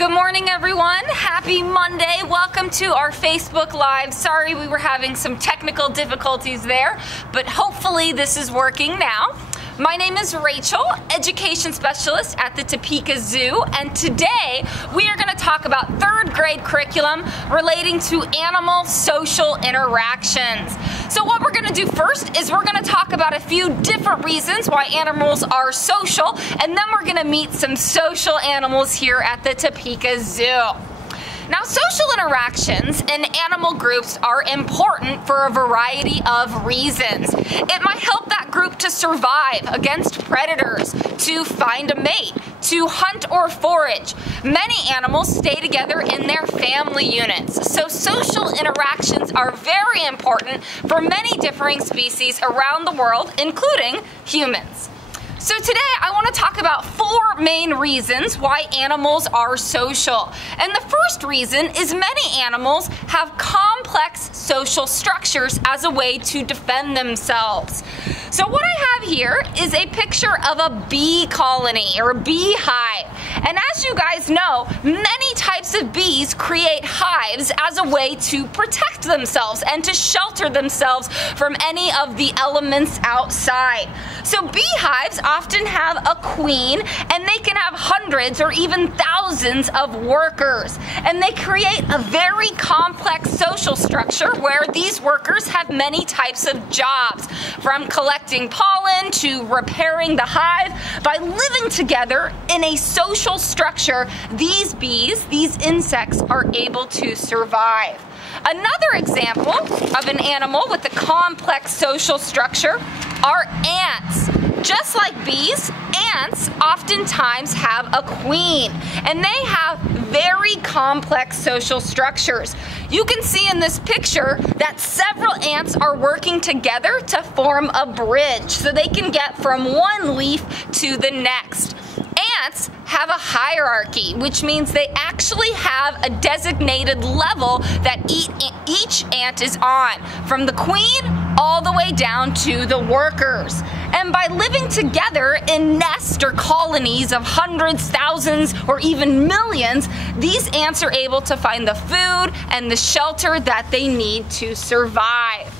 Good morning, everyone. Happy Monday. Welcome to our Facebook Live. Sorry we were having some technical difficulties there, but hopefully this is working now. My name is Rachel, Education Specialist at the Topeka Zoo, and today we are going to talk about third grade curriculum relating to animal social interactions. So what we're going to do first is we're going to talk about a few different reasons why animals are social, and then we're going to meet some social animals here at the Topeka Zoo. Now, social interactions in animal groups are important for a variety of reasons. It might help that group to survive against predators, to find a mate, to hunt or forage. Many animals stay together in their family units, so social interactions are very important for many differing species around the world, including humans. So today I want to talk about four main reasons why animals are social. And the first reason is many animals have complex social structures as a way to defend themselves. So what I have here is a picture of a bee colony or beehive. And as you guys know, many types of bees create hives as a way to protect themselves and to shelter themselves from any of the elements outside. So beehives often have a queen, and they can have hundreds or even thousands of workers. And they create a very complex social structure where these workers have many types of jobs, from collecting pollen to repairing the hive. By living together in a social structure, these bees, these insects, are able to survive. Another example of an animal with a complex social structure are ants. Just like bees, ants oftentimes have a queen, and they have very complex social structures. You can see in this picture that several ants are working together to form a bridge so they can get from one leaf to the next. Ants have a hierarchy, which means they actually have a designated level that each ant is on, from the queen all the way down to the workers. And by living together in nests or colonies of hundreds, thousands, or even millions, these ants are able to find the food and the shelter that they need to survive.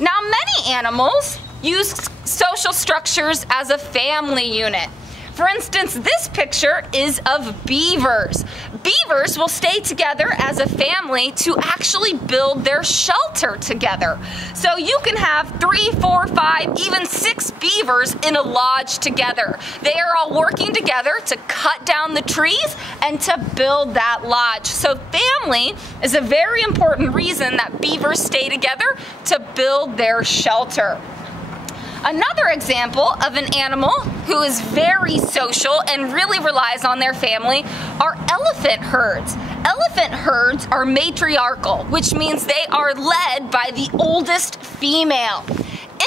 Now, many animals use social structures as a family unit. For instance, this picture is of beavers. Beavers will stay together as a family to actually build their shelter together. So you can have 3, 4, 5, even 6 beavers in a lodge together. They are all working together to cut down the trees and to build that lodge. So family is a very important reason that beavers stay together to build their shelter. Another example of an animal who is very social and really relies on their family are elephant herds. Elephant herds are matriarchal, which means they are led by the oldest female.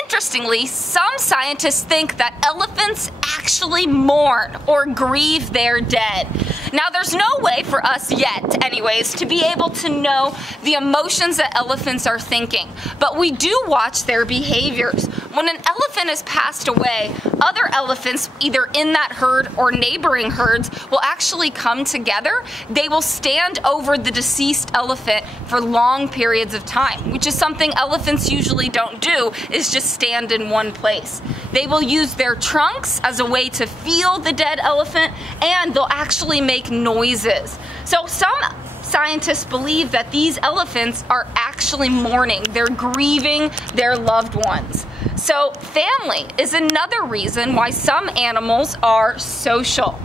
Interestingly, some scientists think that elephants actually mourn or grieve their dead. Now, there's no way for us yet, anyways, to be able to know the emotions that elephants are thinking, but we do watch their behaviors. When an elephant has passed away, other elephants, either in that herd or neighboring herds, will actually come together. They will stand over the deceased elephant for long periods of time, which is something elephants usually don't do, is just stand in one place. They will use their trunks as a way to feel the dead elephant, and they'll actually make noises. So some scientists believe that these elephants are actually mourning. They're grieving their loved ones. So family is another reason why some animals are social.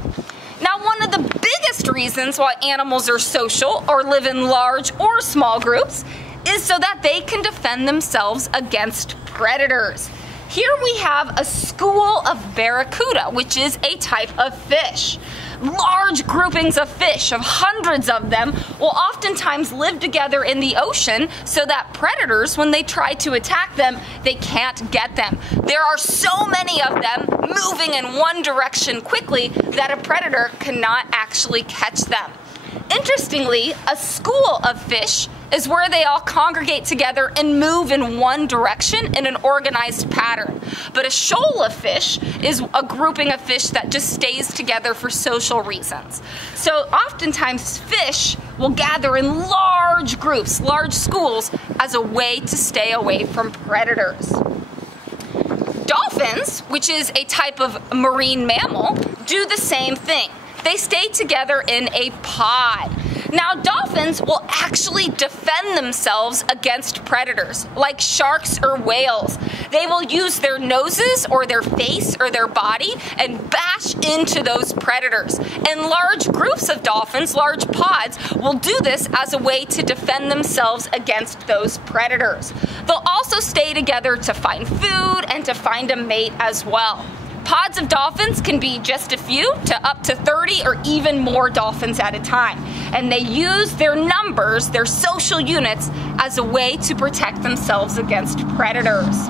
Now, one of the biggest reasons why animals are social or live in large or small groups is so that they can defend themselves against predators. Here we have a school of Barracuda, which is a type of fish. Large groupings of fish, of hundreds of them, will oftentimes live together in the ocean so that predators, when they try to attack them, they can't get them. There are so many of them moving in one direction quickly that a predator cannot actually catch them. Interestingly, a school of fish is where they all congregate together and move in one direction in an organized pattern. But a shoal of fish is a grouping of fish that just stays together for social reasons. So oftentimes fish will gather in large groups, large schools, as a way to stay away from predators. Dolphins, which is a type of marine mammal, do the same thing. They stay together in a pod. Now, dolphins will actually defend themselves against predators, like sharks or whales. They will use their noses or their face or their body and bash into those predators. And large groups of dolphins, large pods, will do this as a way to defend themselves against those predators. They'll also stay together to find food and to find a mate as well. Pods of dolphins can be just a few to up to 30 or even more dolphins at a time. And they use their numbers, their social units, as a way to protect themselves against predators.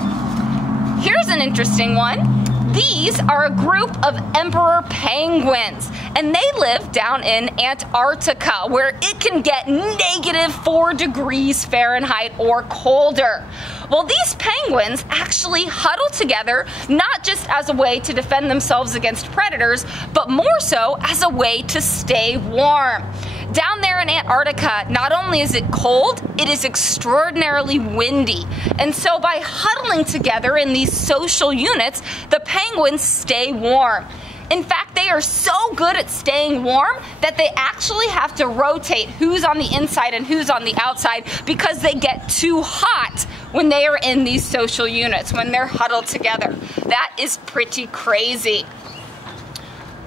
Here's an interesting one. These are a group of emperor penguins, and they live down in Antarctica, where it can get -4 degrees Fahrenheit or colder. Well, these penguins actually huddle together, not just as a way to defend themselves against predators, but more so as a way to stay warm. Down there in Antarctica, not only is it cold, it is extraordinarily windy. And so by huddling together in these social units, the penguins stay warm. In fact, they are so good at staying warm that they actually have to rotate who's on the inside and who's on the outside because they get too hot when they are in these social units, when they're huddled together. That is pretty crazy.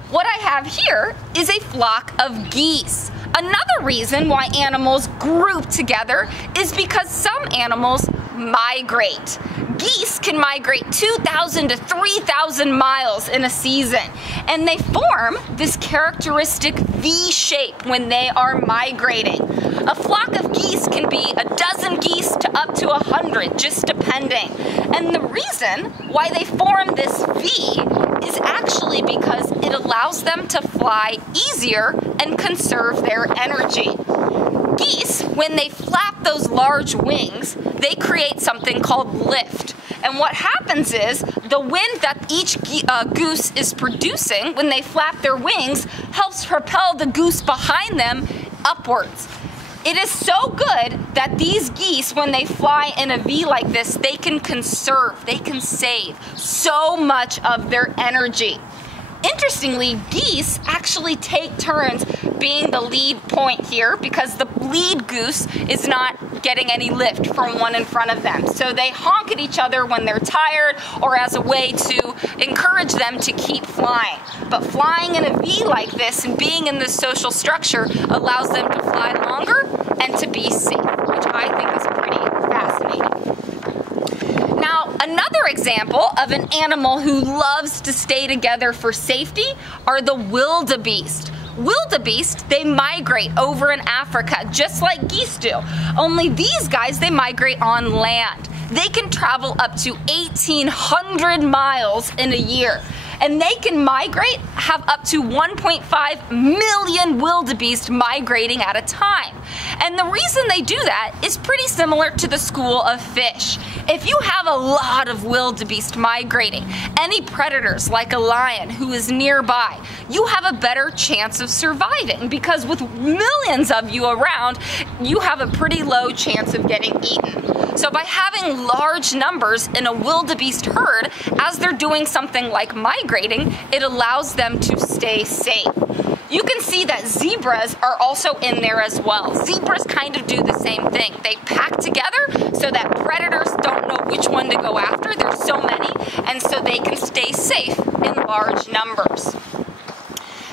What I have here is a flock of geese. Another reason why animals group together is because some animals migrate. Geese can migrate 2,000 to 3,000 miles in a season, and they form this characteristic V shape when they are migrating. A flock of geese can be a dozen geese to up to 100, just depending. And the reason why they form this V is actually because it allows them to fly easier and conserve their energy. Geese, when they flap those large wings, they create something called lift. And what happens is the wind that each goose is producing when they flap their wings helps propel the goose behind them upwards. It is so good that these geese, when they fly in a V like this, they can conserve, they can save so much of their energy. Interestingly, geese actually take turns being the lead point here because the lead goose is not getting any lift from one in front of them. So they honk at each other when they're tired or as a way to encourage them to keep flying. But flying in a V like this and being in this social structure allows them to fly longer and to be safe, which I think is pretty fascinating. Now, another example of an animal who loves to stay together for safety are the wildebeest. Wildebeest, they migrate over in Africa just like geese do. Only these guys, they migrate on land. They can travel up to 1,800 miles in a year. And they can migrate, have up to 1.5 million wildebeest migrating at a time. And the reason they do that is pretty similar to the school of fish. If you have a lot of wildebeest migrating, any predators like a lion who is nearby, you have a better chance of surviving because with millions of you around, you have a pretty low chance of getting eaten. So by having large numbers in a wildebeest herd, as they're doing something like migrating, it allows them to stay safe. You can see that zebras are also in there as well. Zebras kind of do the same thing. They pack together so that predators don't know which one to go after. There's so many, and so they can stay safe in large numbers.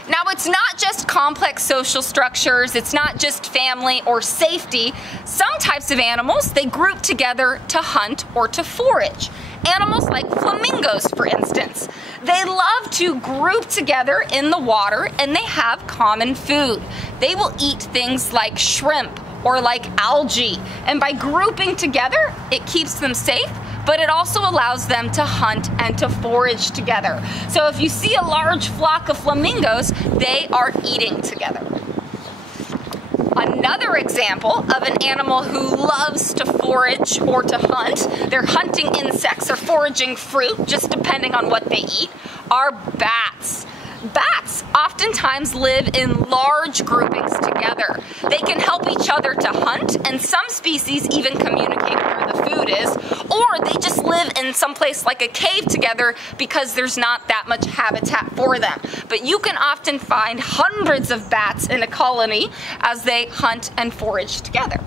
Now, it's not just complex social structures, it's not just family or safety. Some types of animals, they group together to hunt or to forage. Animals like flamingos, for instance. They love to group together in the water and they have common food. They will eat things like shrimp or like algae. And by grouping together, it keeps them safe, but it also allows them to hunt and to forage together. So if you see a large flock of flamingos, they are eating together. Another example of an animal who loves to forage or to hunt, they're hunting insects or foraging fruit, just depending on what they eat, are bats. Bats oftentimes live in large groupings together. They can help each other to hunt, and some species even communicate where the food is, or they just live in some place like a cave together because there's not that much habitat for them. But you can often find hundreds of bats in a colony as they hunt and forage together.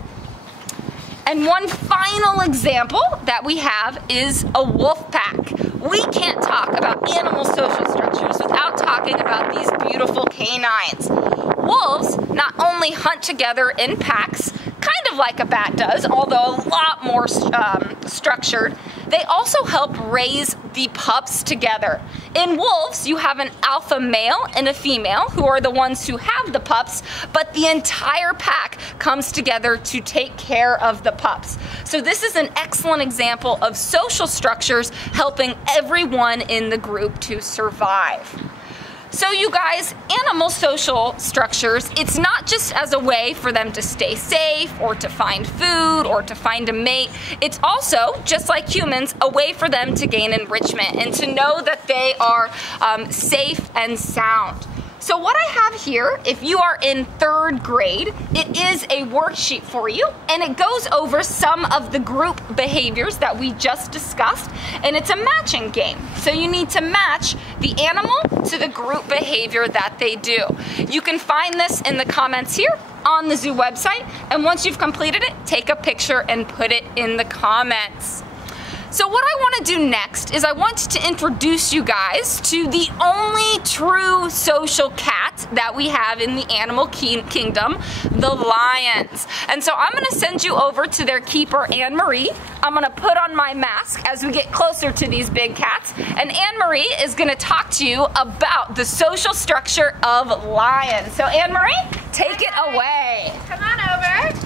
And one final example that we have is a wolf pack. We can't talk about animal social structures without talking about these beautiful canines. Wolves not only hunt together in packs, kind of like a bat does, although a lot more structured, they also help raise the pups together. In wolves, you have an alpha male and a female who are the ones who have the pups, but the entire pack comes together to take care of the pups. So this is an excellent example of social structures helping everyone in the group to survive. So you guys, animal social structures, it's not just as a way for them to stay safe or to find food or to find a mate. It's also, just like humans, a way for them to gain enrichment and to know that they are safe and sound. So what I have here, if you are in 3rd grade, it is a worksheet for you, and it goes over some of the group behaviors that we just discussed, and it's a matching game. So you need to match the animal to the group behavior that they do. You can find this in the comments here on the zoo website, and once you've completed it, take a picture and put it in the comments. So what I want to do next is I want to introduce you guys to the only true social cat that we have in the animal kingdom, the lions. And so I'm going to send you over to their keeper, Anne-Marie. I'm going to put on my mask as we get closer to these big cats. And Anne-Marie is going to talk to you about the social structure of lions. So Anne-Marie, take it away. Come on over.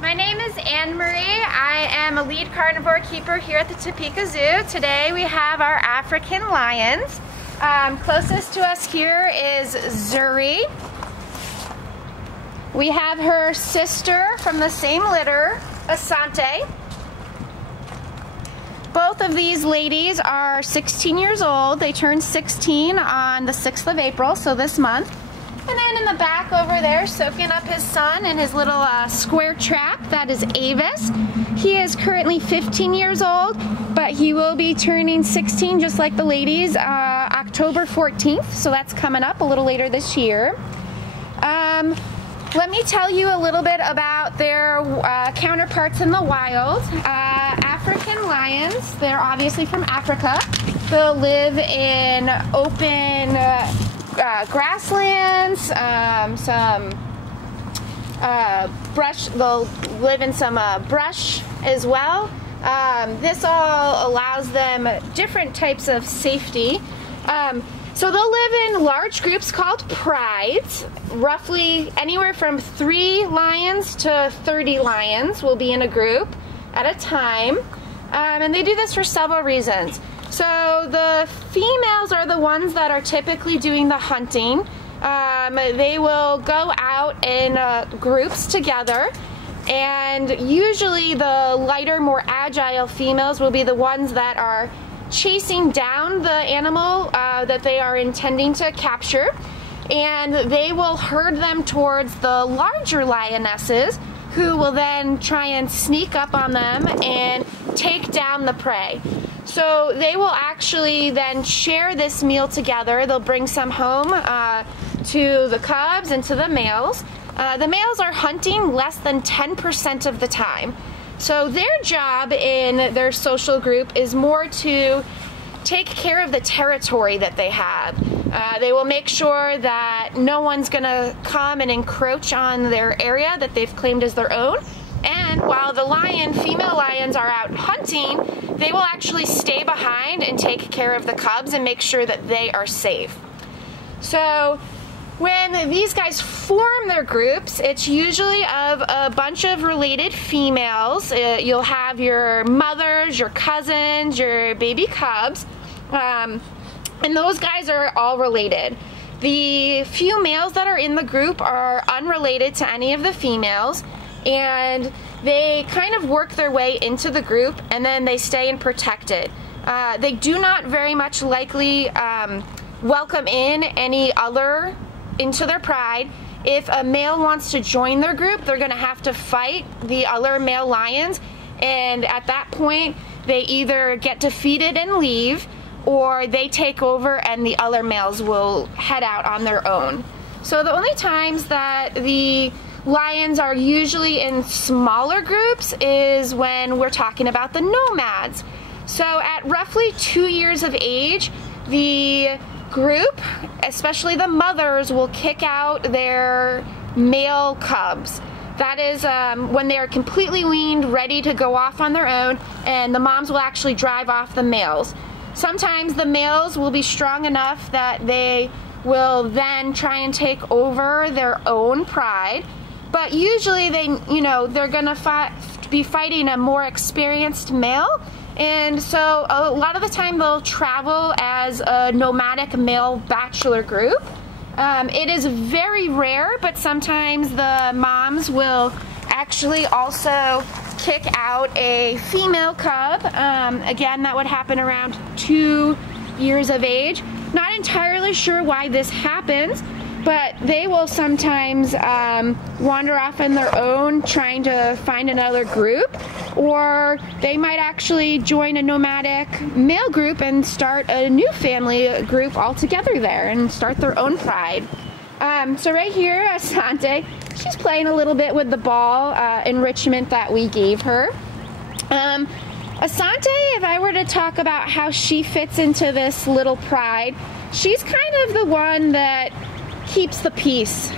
My name is Anne-Marie. I am a lead carnivore keeper here at the Topeka Zoo. Today we have our African lions. Closest to us here is Zuri. We have her sister from the same litter, Asante. Both of these ladies are 16 years old. They turned 16 on the 6th of April, so this month. And then in the back over there, soaking up his sun in his little square trap, that is Avis. He is currently 15 years old, but he will be turning 16 just like the ladies October 14th, so that's coming up a little later this year. Let me tell you a little bit about their counterparts in the wild. African lions, they're obviously from Africa. They'll live in open grasslands, some brush. They'll live in some brush as well. This all allows them different types of safety. So they'll live in large groups called prides. Roughly anywhere from 3 lions to 30 lions will be in a group at a time. And they do this for several reasons. So the females are the ones that are typically doing the hunting. They will go out in groups together, and usually the lighter, more agile females will be the ones that are chasing down the animal that they are intending to capture, and they will herd them towards the larger lionesses, who will then try and sneak up on them and take down the prey. So they will actually then share this meal together. They'll bring some home to the cubs and to the males. The males are hunting less than 10% of the time. So their job in their social group is more to take care of the territory that they have. They will make sure that no one's going to come and encroach on their area that they've claimed as their own. And while the female lions are out hunting, they will actually stay behind and take care of the cubs and make sure that they are safe. So when these guys form their groups, it's usually of a bunch of related females. You'll have your mothers, your cousins, your baby cubs, and those guys are all related. The few males that are in the group are unrelated to any of the females, and they kind of work their way into the group, and then they stay and protect it. They do not very much likely welcome in any other into their pride. If a male wants to join their group, they're going to have to fight the other male lions, and at that point they either get defeated and leave, or they take over and the other males will head out on their own. So the only times that the lions are usually in smaller groups is when we're talking about the nomads. So at roughly 2 years of age, the group, especially the mothers, will kick out their male cubs. That is when they are completely weaned, ready to go off on their own, and the moms will actually drive off the males. Sometimes the males will be strong enough that they will then try and take over their own pride, but usually they're gonna be fighting a more experienced male, and so a lot of the time they'll travel as a nomadic male bachelor group. It is very rare, but sometimes the moms will actually also kick out a female cub. Again, that would happen around 2 years of age. Not entirely sure why this happens, but they will sometimes wander off on their own trying to find another group, or they might actually join a nomadic male group and start a new family group altogether there and start their own pride. So right here, Asante, she's playing a little bit with the ball enrichment that we gave her. Asante, if I were to talk about how she fits into this little pride, she's kind of the one that keeps the peace.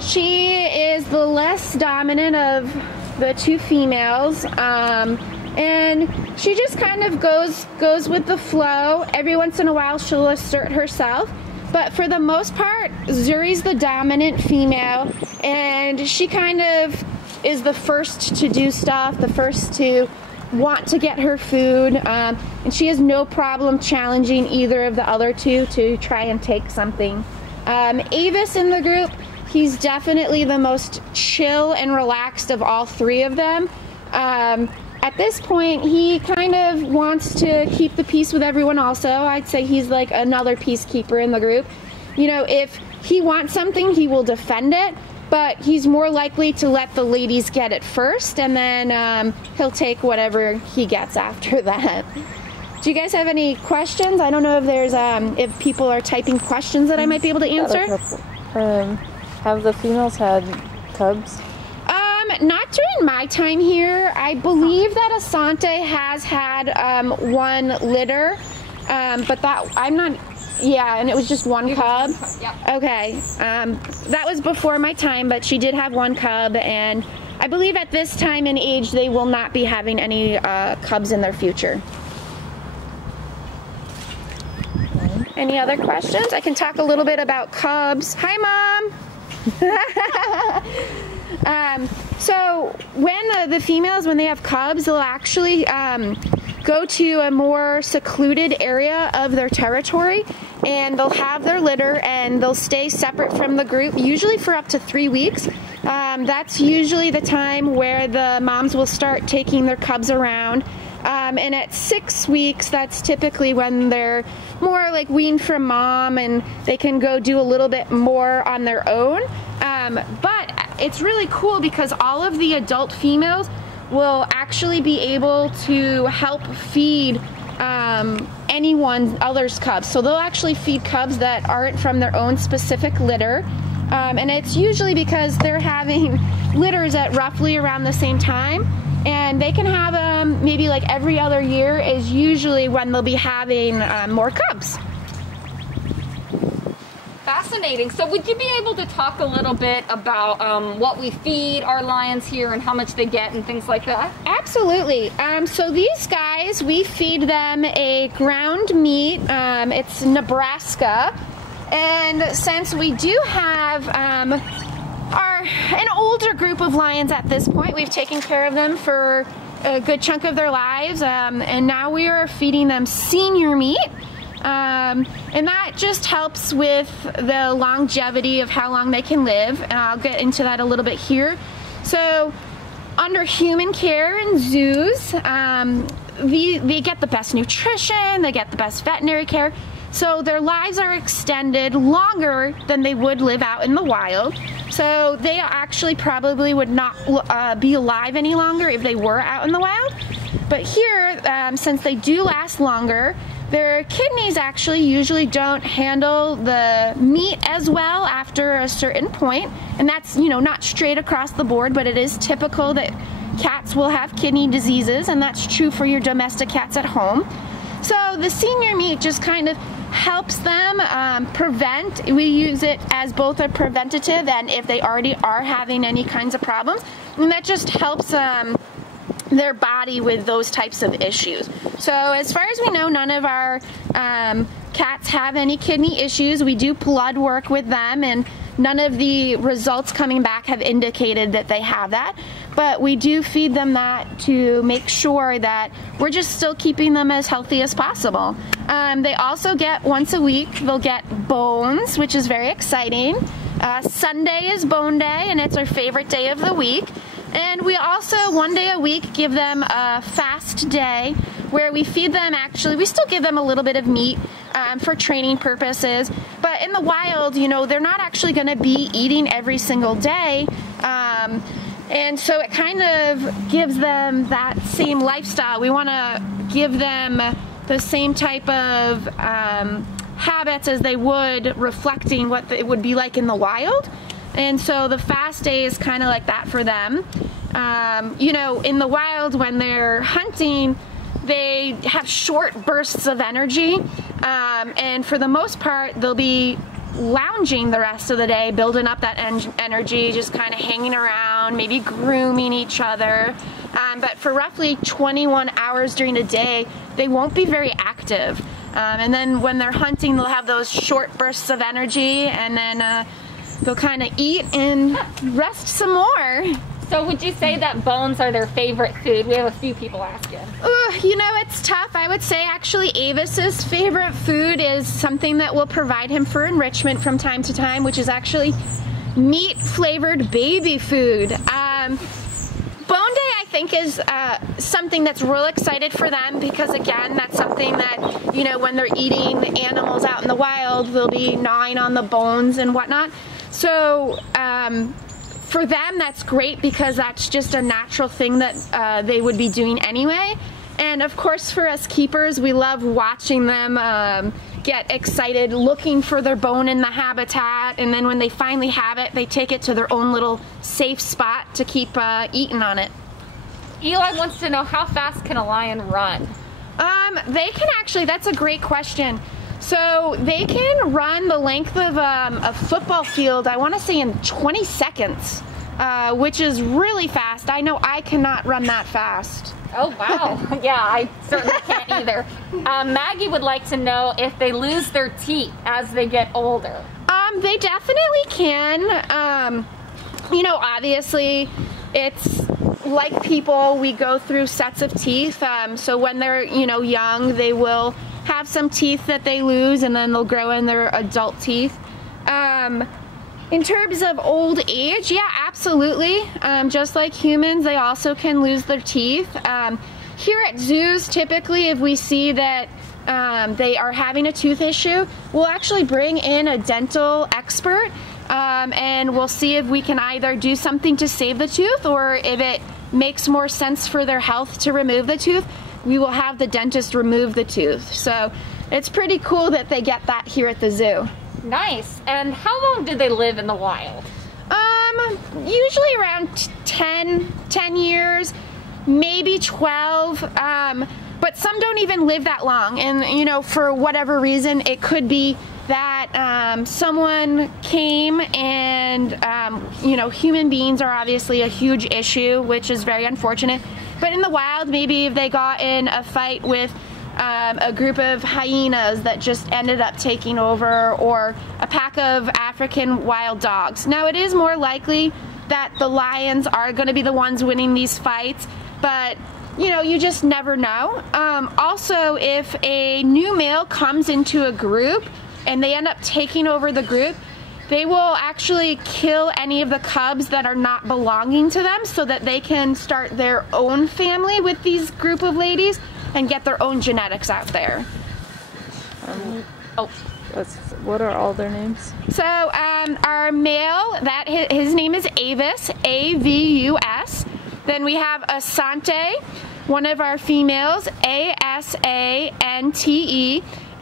She is the less dominant of the two females, and she just kind of goes with the flow. Every once in a while she'll assert herself, but for the most part Zuri's the dominant female, and she kind of is the first to do stuff, the first to want to get her food, and she has no problem challenging either of the other two to try and take something. Avis in the group, he's definitely the most chill and relaxed of all three of them. At this point, he kind of wants to keep the peace with everyone also. I'd say he's like another peacekeeper in the group. You know, if he wants something, he will defend it, but he's more likely to let the ladies get it first, and then he'll take whatever he gets after that. Do you guys have any questions? I don't know if there's if people are typing questions that I might be able to answer. Have the females had cubs? Not during my time here. I believe that Asante has had one litter, but that I'm not. Yeah, and it was just one cub. Yeah. Okay, that was before my time, but she did have one cub, and I believe at this time in age they will not be having any cubs in their future. Any other questions? I can talk a little bit about cubs. Hi, Mom! So when the females, when they have cubs, they'll actually go to a more secluded area of their territory, and they'll have their litter and they'll stay separate from the group, usually for up to 3 weeks. That's usually the time where the moms will start taking their cubs around. And at 6 weeks, that's typically when they're more like weaned from mom and they can go do a little bit more on their own. But it's really cool because all of the adult females will actually be able to help feed anyone else's cubs. So they'll actually feed cubs that aren't from their own specific litter. And it's usually because they're having litters at roughly around the same time. And they can have them maybe like every other year is usually when they'll be having more cubs. Fascinating. So would you be able to talk a little bit about what we feed our lions here and how much they get and things like that? Absolutely. So these guys, we feed them a ground meat. It's Nebraska. And since we do have an older group of lions at this point, we've taken care of them for a good chunk of their lives, and now we are feeding them senior meat. And that just helps with the longevity of how long they can live. And I'll get into that a little bit here. So under human care in zoos, they get the best nutrition, they get the best veterinary care. So their lives are extended longer than they would live out in the wild. So they actually probably would not be alive any longer if they were out in the wild. But here, since they do last longer, their kidneys actually usually don't handle the meat as well after a certain point. And that's, you know, not straight across the board, but it is typical that cats will have kidney diseases, and that's true for your domestic cats at home. So the senior meat just kind of helps them prevent. We use it as both a preventative and if they already are having any kinds of problems, and that just helps their body with those types of issues. So as far as we know, none of our cats have any kidney issues. We do blood work with them, and none of the results coming back have indicated that they have that. But we do feed them that to make sure that we're just still keeping them as healthy as possible. They also get once a week, they'll get bones, which is very exciting. Sunday is bone day, and it's our favorite day of the week. And we also, one day a week, give them a fast day where we feed them, actually, we still give them a little bit of meat for training purposes. But in the wild, you know, they're not actually going to be eating every single day. And so it kind of gives them that same lifestyle. We want to give them the same type of habits as they would, reflecting what it would be like in the wild. And so the fast day is kind of like that for them. You know, in the wild, when they're hunting, they have short bursts of energy. And for the most part, they'll be lounging the rest of the day, building up that energy, just kind of hanging around, maybe grooming each other. But for roughly 21 hours during the day, they won't be very active. And then when they're hunting, they'll have those short bursts of energy, and then they'll kind of eat and rest some more. So would you say that bones are their favorite food? We have a few people asking. You know, it's tough. I would say actually Avis's favorite food is something that we'll provide him for enrichment from time to time, which is actually meat flavored baby food. Bone Day, I think, is something that's real excited for them, because again, that's something that, you know, when they're eating the animals out in the wild, they'll be gnawing on the bones and whatnot. So for them, that's great, because that's just a natural thing that they would be doing anyway. And of course, for us keepers, we love watching them get excited, looking for their bone in the habitat, and then when they finally have it, they take it to their own little safe spot to keep eating on it. Eli wants to know, how fast can a lion run? They can actually, that's a great question. So they can run the length of a football field, I want to say in 20 seconds, which is really fast. I know I cannot run that fast. Oh, wow. Yeah, I certainly can't either. Maggie would like to know if they lose their teeth as they get older. They definitely can. You know, obviously, it's like people, we go through sets of teeth. So when they're, you know, young, they will have some teeth that they lose, and then they'll grow in their adult teeth. In terms of old age, yeah, absolutely. Just like humans, they also can lose their teeth. Here at zoos, typically, if we see that they are having a tooth issue, we'll actually bring in a dental expert, and we'll see if we can either do something to save the tooth, or if it makes more sense for their health to remove the tooth, we will have the dentist remove the tooth. So it's pretty cool that they get that here at the zoo. Nice. And how long do they live in the wild? Usually around 10 years, maybe 12. But some don't even live that long. And, you know, for whatever reason, it could be that someone came and, you know, human beings are obviously a huge issue, which is very unfortunate. But in the wild, maybe if they got in a fight with a group of hyenas that just ended up taking over, or a pack of African wild dogs. Now, it is more likely that the lions are going to be the ones winning these fights, but you know, you just never know. Also, if a new male comes into a group and they end up taking over the group, they will actually kill any of the cubs that are not belonging to them so that they can start their own family with these group of ladies and get their own genetics out there. What are all their names? So our male, his name is Avis, A-V-U-S. Then we have Asante, one of our females, A-S-A-N-T-E.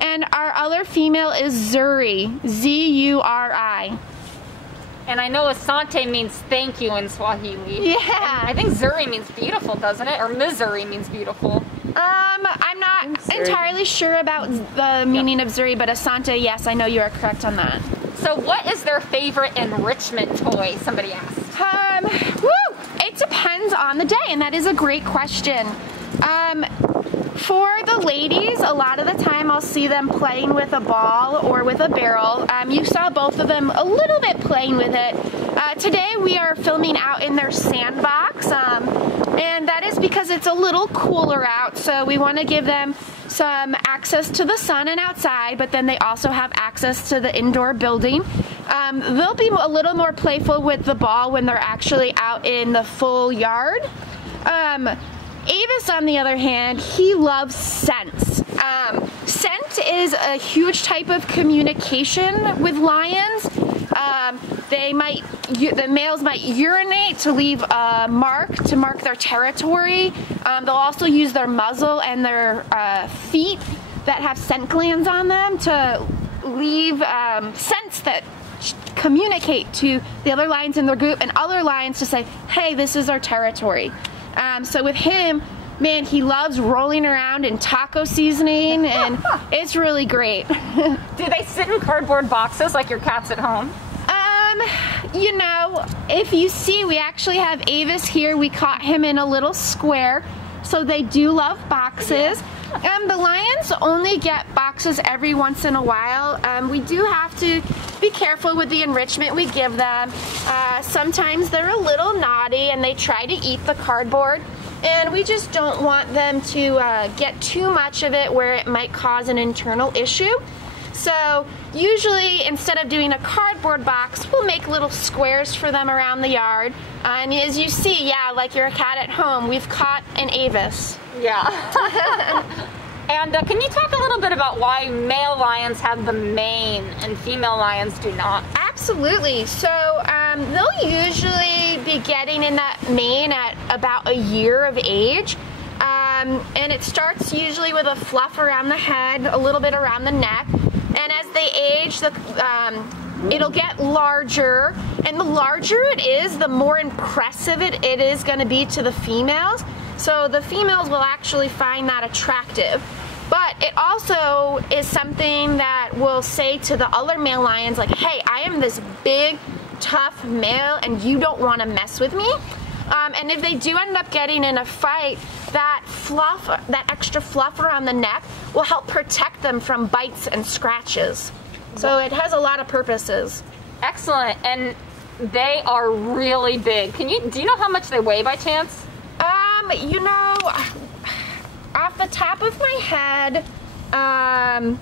And our other female is Zuri, Z-U-R-I. And I know Asante means thank you in Swahili. Yeah. And I think Zuri means beautiful, doesn't it? Or Missouri means beautiful. I'm not entirely sure about the meaning of Zuri, but Asante, yes, I know you are correct on that. So what is their favorite enrichment toy, somebody asked? It depends on the day, and that is a great question. For the ladies, a lot of the time I'll see them playing with a ball or with a barrel. You saw both of them a little bit playing with it. Today we are filming out in their sandbox, and that is because it's a little cooler out, so we want to give them some access to the sun and outside, but then they also have access to the indoor building. They'll be a little more playful with the ball when they're actually out in the full yard. Avis, on the other hand, he loves scents. Scent is a huge type of communication with lions. The males might urinate to leave a mark, to mark their territory. They'll also use their muzzle and their feet that have scent glands on them to leave scents that communicate to the other lions in their group and other lions to say, hey, this is our territory. So with him, man, he loves rolling around in taco seasoning, and it's really great. Do they sit in cardboard boxes like your cats at home? You know, if you see, we actually have Avis here. We caught him in a little square, so they do love boxes. The lions only get boxes every once in a while. We do have to be careful with the enrichment we give them. Sometimes they're a little naughty and they try to eat the cardboard, and we just don't want them to get too much of it where it might cause an internal issue. So usually, instead of doing a cardboard box, we'll make little squares for them around the yard. And as you see, yeah, like your cat at home, we've caught an Avis. Yeah. And can you talk a little bit about why male lions have the mane and female lions do not? Absolutely. So they'll usually be getting in that mane at about a year of age. And it starts usually with a fluff around the head, a little bit around the neck. And as they age, it'll get larger. And the larger it is, the more impressive it is going to be to the females. So the females will actually find that attractive. But it also is something that will say to the other male lions, like, hey, I am this big, tough male, and you don't want to mess with me. And if they do end up getting in a fight, that fluff, that extra fluff around the neck will help protect them from bites and scratches. So it has a lot of purposes. Excellent. And they are really big. Do you know how much they weigh by chance? You know, off the top of my head, I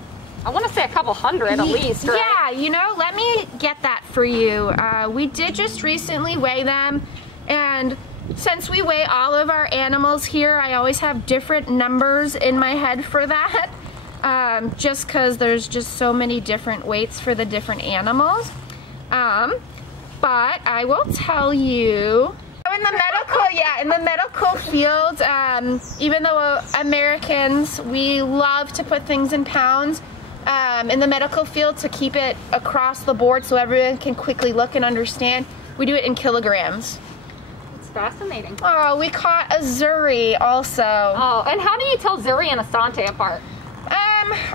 want to say a couple hundred at least, right? Yeah, you know, let me get that for you. We did just recently weigh them, and since we weigh all of our animals here, I always have different numbers in my head for that, just because there's just so many different weights for the different animals. But I will tell you, in the medical field, even though Americans, we love to put things in pounds, in the medical field, to keep it across the board so everyone can quickly look and understand, we do it in kilograms. It's fascinating. Oh, we caught a Zuri also. Oh, and how do you tell Zuri and Asante apart?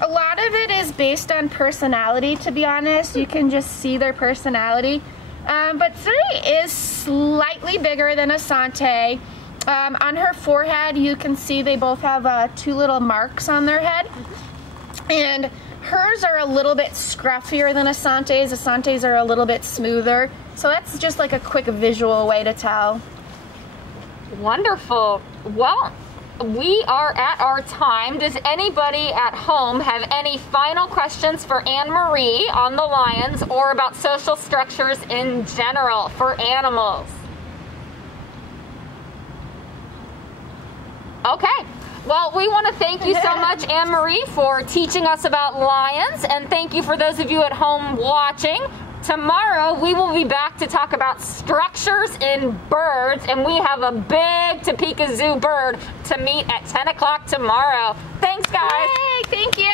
A lot of it is based on personality, to be honest. You can just see their personality. But Zuri is slightly bigger than Asante. On her forehead, you can see they both have two little marks on their head. And hers are a little bit scruffier than Asante's. Asante's are a little bit smoother. So that's just like a quick visual way to tell. Wonderful. Well, we are at our time. Does anybody at home have any final questions for Anne-Marie on the lions or about social structures in general for animals? Okay. Well, we want to thank you so much, Anne-Marie, for teaching us about lions, and thank you for those of you at home watching. Tomorrow, we will be back to talk about structures in birds, and we have a big Topeka Zoo bird to meet at 10 o'clock tomorrow. Thanks, guys. Yay, thank you.